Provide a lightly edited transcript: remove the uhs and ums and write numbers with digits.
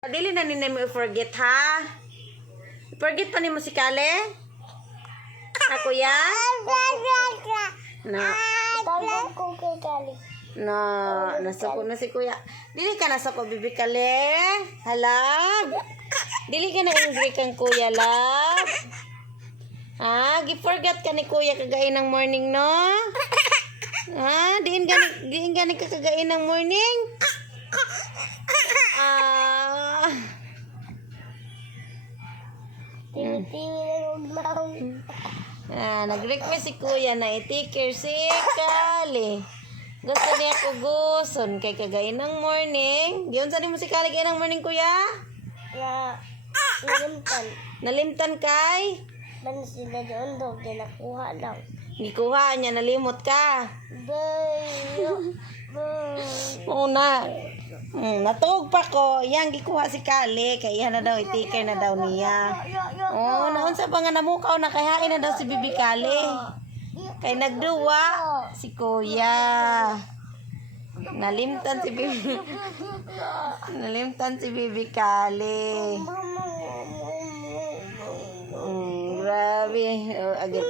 Dili na ninyo mo forget ha. Forget pa ni mo si Kale? Ha, kuya? Na. Nasako na si kuya. Dili ka nasako, bibi Kale? Halab? Dili ka na angry kang kuya, lab? Ha? Gi-forget ka ni kuya kagain ng morning, no? Ha? Diin gani ka kagain ng morning? Nag-request si kuya na i-take care si Kale. Gusto niya ko guson kay kagain ng morning. Diyon sa mo si Kale kagain ng morning, kuya? Nalimtan. Nalimtan kay? Ban sila doon daw, ginakuha lang. Gikuha niya, nalimot ka. Oo na. Natug pa ko. Yang gikuha si Kale. Kaya na daw, i-take na daw niya. Naon sa ba nga namukaw na kayain na daw si Bibi Kale. Kay nagduwa si kuya. Nalimtan si Bibi. Nalimtan si Bibi Kale. Grabe. Agad.